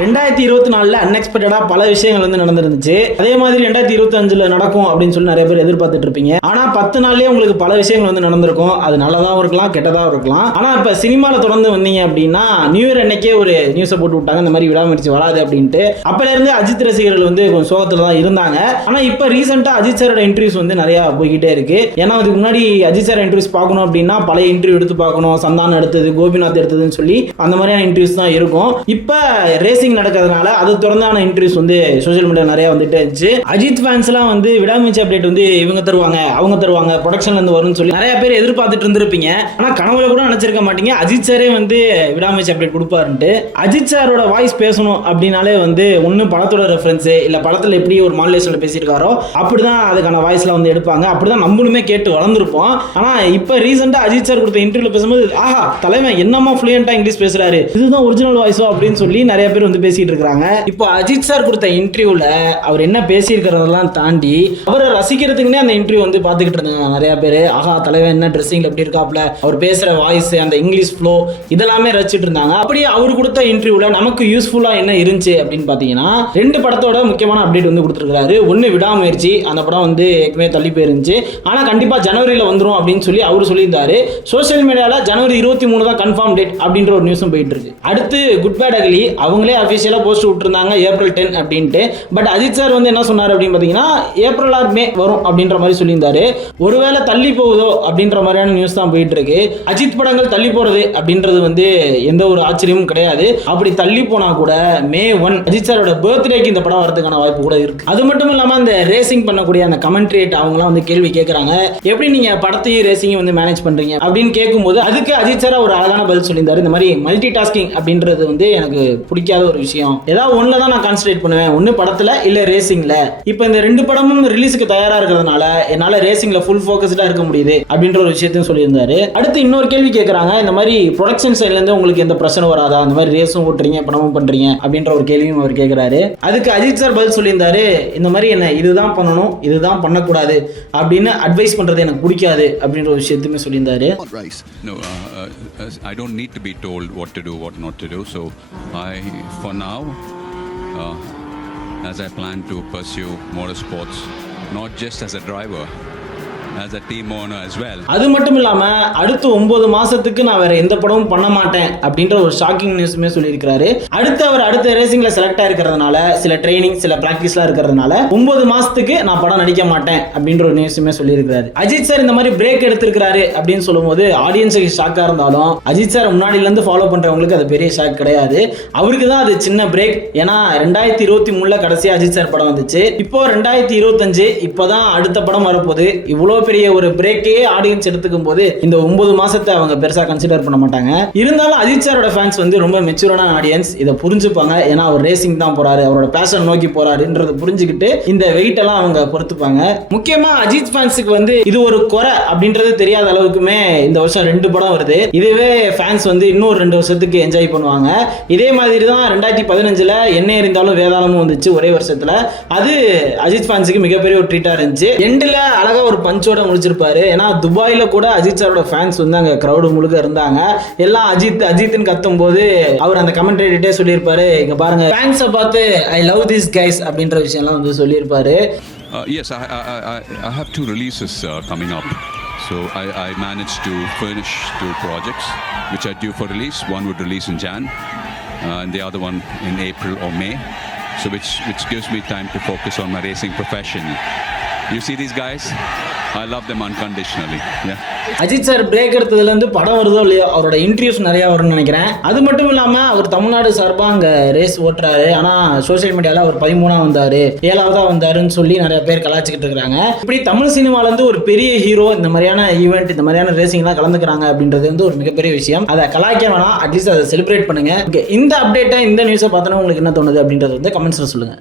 ரெண்டாயிரத்தி இருபத்தி நாலில் அன்எக்ஸ்பெக்டடாக பல விஷயங்கள் வந்து நடந்திருந்துச்சு. அதே மாதிரி ரெண்டாயிரத்தி இருபத்தி நடக்கும் அப்படின்னு சொல்லி நிறைய பேர் எதிர்பார்த்துட்டு இருப்பீங்க. ஆனால் பத்து நாள்லேயே உங்களுக்கு பல விஷயங்கள் வந்து நடந்திருக்கும். அது நல்லதாகவும் இருக்கலாம் கெட்டதாகவும் இருக்கலாம். ஆனால் இப்போ சினிமாவில் தொடர்ந்து வந்தீங்க அப்படின்னா நியூ இயர் அன்னைக்கே ஒரு நியூஸை போட்டு விட்டாங்க. இந்த மாதிரி விடாமுயற்சி வராது அப்படின்ட்டு. அப்போலேருந்து அஜித் ரசிகர்கள் வந்து கொஞ்சம் சோகத்தில் தான் இருந்தாங்க. ஆனால் இப்போ ரீசெண்டாக அஜித் சாரோட இன்டர்வியூஸ் வந்து நிறையா போய்கிட்டே இருக்கு. ஏன்னா அதுக்கு முன்னாடி அஜித் சார் இன்டர்வியூஸ் பார்க்கணும் அப்படின்னா பழைய இன்டர்வியூ எடுத்து பார்க்கணும். சந்தானம் எடுத்தது கோபிநாத் எடுத்ததுன்னு சொல்லி அந்த மாதிரியான இன்டர்வியூஸ் தான் இருக்கும். இப்போ ரேஸ் ரேசிங் நடக்கிறதுனால அது தொடர்ந்தான இன்டர்வியூஸ் வந்து சோஷியல் மீடியா நிறைய வந்துட்டு இருந்துச்சு. அஜித் ஃபேன்ஸ்லாம் வந்து விடாமுயற்சி அப்டேட் வந்து இவங்க தருவாங்க அவங்க தருவாங்க ப்ரொடக்ஷன்ல இருந்து வரும்னு சொல்லி நிறைய பேர் எதிர்பார்த்துட்டு இருந்திருப்பீங்க. ஆனா கனவுல கூட நினைச்சிருக்க மாட்டீங்க. அஜித் சாரே வந்து விடாமுயற்சி அப்டேட் கொடுப்பாருன்ட்டு. அஜித் சாரோட வாய்ஸ் பேசணும் அப்படின்னாலே வந்து ஒன்று படத்தோட ரெஃபரன்ஸ் இல்ல படத்துல எப்படி ஒரு மாடுலேஷன்ல பேசியிருக்காரோ அப்படிதான் அதுக்கான வாய்ஸ்லாம் வந்து எடுப்பாங்க. அப்படிதான் நம்மளுமே கேட்டு வளர்ந்துருப்போம். ஆனா இப்போ ரீசெண்டா அஜித் சார் கொடுத்த இன்டர்வியூல பேசும்போது ஆஹா தலைவன் என்னமா ஃப்ளூயண்டா இங்கிலீஷ் பேசுறாரு? இதுதான் ஒரிஜினல் வாய்ஸோ அப்படின்னு சொல்லி நிறைய பேர் வந்து பேசிட்டு இருக்காங்க இப்போ அஜித் சார் கொடுத்த இன்டர்வியூல அவர் என்ன பேசியிருக்கிறதெல்லாம் தாண்டி அவரை ரசிக்கிறதுக்குன்னே அந்த இன்டர்வியூ வந்து பார்த்துக்கிட்டு இருந்தாங்க நிறைய பேர். ஆஹா தலைவன் என்ன ட்ரெஸ்ஸிங்ல எப்படி இருக்காப்ல அவர் பேசுற வாய்ஸ் அந்த இங்கிலீஷ் ஃப்ளோ இதெல்லாமே ரசிச்சிட்டு இருந்தாங்க. அப்படியே அவர் கொடுத்த இன்டர்வியூல நமக்கு யூஸ்ஃபுல்லா என்ன இருந்துச்சு அப்படின்னு பாத்தீங்கன்னா ரெண்டு படத்தோட முக்கியமான அப்டேட் வந்து கொடுத்துருக்காரு ஒன்னு விடாமுயற்சி அந்த படம் வந்து ஏற்கனவே தள்ளி போயிருந்துச்சு. ஆனா கண்டிப்பா ஜனவரியில வந்துரும் அப்படின்னு சொல்லி அவர் சொல்லியிருந்தாரு. சோஷியல் மீடியால ஜனவரி இருபத்தி மூணு தான் கன்ஃபார்ம் டேட் அப்படின்ற ஒரு நியூஸும் போயிட்டு இருக்கு. அடுத்து குட் பேட் அகலி அவங்களே அஃபிஷியலா போஸ்ட் விட்டுருந்தாங்க ஏப்ரல் டென் அப்படின்ட்டு. பட் அஜித் சார் வந்து என்ன சொன்னார் அப்படின்னு பார்த்தீங்கன்னா ஏப்ரல் ஆர் மே வரும் அப்படின்ற மாதிரி சொல்லியிருந்தாரு. ஒருவேளை தள்ளி போகுதோ அப்படின்ற மாதிரியான நியூஸ் தான் போயிட்டு இருக்கு அஜித் படங்கள் தள்ளி போறது அப்படின்றது வந்து எந்த ஒரு ஆச்சரியமும் கிடையாது. அப்படி தள்ளி போனா கூட மே ஒன் அஜித் சாரோட பர்த்டேக்கு இந்த படம் வரதுக்கான வாய்ப்பு கூட இருக்கு. அது மட்டும் இல்லாமல் அந்த ரேசிங் பண்ணக்கூடிய அந்த கமெண்ட்ரியேட் அவங்களாம் வந்து கேள்வி கேட்கறாங்க எப்படி நீங்க படத்தையும் ரேசிங்கையும் வந்து மேனேஜ் பண்றீங்க? அப்படின்னு கேட்கும்போது அதுக்கு அஜித் சார் ஒரு அழகான பதில் சொல்லியிருந்தாரு. இந்த மாதிரி மல்டி டாஸ்கிங் அப்படின்றது வந்து எனக்கு பிடிக்காத ஒரு விஷயம். ஏதாவது ஒன்ல தான் நான் கான்சன்ட்ரேட் பண்ணுவேன். ஒன்னு படத்துல இல்ல ரேசிங்ல இப்போ இந்த ரெண்டு படமும் ரிலீஸுக்கு தயாரா இருக்கிறதுனால என்னால ரேசிங்ல ஃபுல் ஃபோக்கஸ்டா இருக்க முடியுது அப்படின்ற ஒரு விஷயத்தையும் சொல்லியிருந்தாரு. அடுத்து இன்னொரு கேள்வி கேட்கறாங்க இந்த மாதிரி ப்ரொடக்ஷன் சைட்ல இருந்து உங்களுக்கு எந்த பிரச்சனை வராதா? இந்த மாதிரி ரேஸும் ஓட்டுறீங்க படமும் பண்றீங்க அப்படின்ற ஒரு கேள்வியும் அவர் கேட்கிறாரு அதுக்கு அஜித் சார் பதில் சொல்லியிருந்தாரு இந்த மாதிரி என்ன இதுதான் பண்ணணும் இதுதான் பண்ணக்கூடாது அப்படின்னு அட்வைஸ் பண்றது எனக்கு பிடிக்காது அப்படின்ற ஒரு விஷயத்தையுமே சொல்லியிருந்தாரு. ஐ race. No, uh, uh, as- I don't need to be told what to do, what not to do. So, I, for now, uh, as I plan to pursue motorsports, not just as a driver, as a team owner as well. அது மட்டும் இல்லாம அடுத்து ஒன்பது மாசத்துக்கு நான் வேற எந்த படமும் பண்ண மாட்டேன் அப்படின்ற ஒரு ஷாக்கிங் நியூஸுமே சொல்லியிருக்கிறாரு. அடுத்து அவர் அடுத்த ரேசிங்ல செலக்ட் ஆயிருக்கிறதுனால சில ட்ரைனிங் சில பிராக்டிஸ்லாம் இருக்கிறதுனால ஒன்பது மாசத்துக்கு நான் படம் நடிக்க மாட்டேன் அப்படின்ற ஒரு நியூஸுமே சொல்லியிருக்கிறாரு. அஜித் சார் இந்த மாதிரி பிரேக் எடுத்திருக்கிறாரு அப்படின்னு சொல்லும்போது ஆடியன்ஸுக்கு ஷாக்கா இருந்தாலும் அஜித் சார் முன்னாடில இருந்து ஃபாலோ பண்றவங்களுக்கு அது பெரிய ஷாக் கிடையாது. அவருக்கு தான் அது சின்ன பிரேக் ஏன்னா ரெண்டாயிரத்தி இருபத்தி மூணுல கடைசியா அஜித் சார் படம் வந்துச்சு. இப்போ ரெண்டாயிரத்தி இருபத்தஞ்சு இப்போதான் அடுத்த படம் வரப்போகுது. இவ்வளோ பெரிய ஒரு பிரேக்கே ஆடியன்ஸ் எடுத்துக்கும் போது இந்த ஒன்பது மாசத்தை அவங்க பெருசா கன்சிடர் பண்ண மாட்டாங்க. இருந்தாலும் அஜித் சாரோட ஃபேன்ஸ் வந்து ரொம்ப மெச்சூரான ஆடியன்ஸ் இதை புரிஞ்சுப்பாங்க. ஏன்னா அவர் ரேசிங் தான் போறாரு. அவரோட பேஷன் நோக்கி போறாருன்றதை புரிஞ்சுக்கிட்டு இந்த வெயிட் எல்லாம் அவங்க பொறுத்துப்பாங்க. முக்கியமா அஜித் ஃபேன்ஸுக்கு வந்து இது ஒரு குறை அப்படின்றது தெரியாத அளவுக்குமே இந்த வருஷம் ரெண்டு படம் வருது. இதுவே ஃபேன்ஸ் வந்து இன்னொரு ரெண்டு வருஷத்துக்கு என்ஜாய் பண்ணுவாங்க. இதே மாதிரி தான் ரெண்டாயிரத்தி பதினஞ்சுல என்ன இருந்தாலும் வேதாளமும் வந்துச்சு ஒரே வருஷத்துல. அது அஜித் ஃபேன்ஸுக்கு மிகப்பெரிய ஒரு ட்ரீட்டா இருந்துச்சு. எண்டில் அழகா ஒரு பஞ்சோட முடிச்சிருப்பாரு ஏன்னா துபாயில கூட அஜித் சாரோட ஃபேன்ஸ் வந்து அங்க crowd முழுக்க இருந்தாங்க எல்லாம் அஜித் அஜித்னு கத்தும் போது அவர் அந்த கமெண்ட்ரேட்டே சொல்லியிருப்பாரு இங்க பாருங்க ஃபேன்ஸை பார்த்து ஐ லவ் திஸ் கைஸ் அப்படின்ற விஷயம்லாம் வந்து சொல்லியிருப்பாரு Uh, yes, I, I, I, I- I have two releases uh, coming up. So I, I managed to finish two projects which are due for release. One would release in Jan, uh, and the other one in April or May. So which which gives me time to focus on my racing profession. You see these guys? I love them unconditionally Ajith sir break எடுத்ததுல இருந்து படம் வருதோ இல்லையோ அவரோட interviews நிறைய வரும்னு நினைக்கிறேன். அது மட்டும் இல்லாம அவர் தமிழ்நாடு சார்பா அங்க ரேஸ் ஓட்டுறாரு. ஆனா சோஷியல் மீடியால அவர் பதிமூணா வந்தாரு ஏழாவதா வந்தாருன்னு சொல்லி நிறைய பேர் கலாச்சிக்கிட்டு இருக்காங்க இப்படி தமிழ் சினிமால இருந்து ஒரு பெரிய ஹீரோ இந்த மாதிரியான ஈவெண்ட் இந்த மாதிரியான ரேசிங்லாம் கலந்துக்கிறாங்க அப்படின்றது வந்து ஒரு மிகப்பெரிய விஷயம். அதை கலாய்க்க வேணாம் அட்லீஸ்ட் அதை செலிப்ரேட் பண்ணுங்க. இந்த அப்டேட்டை இந்த நியூஸை பார்த்தோன்னா உங்களுக்கு என்ன தோணுது அப்படின்றது வந்து கமெண்ட்ஸ்ல சொல்லுங்க.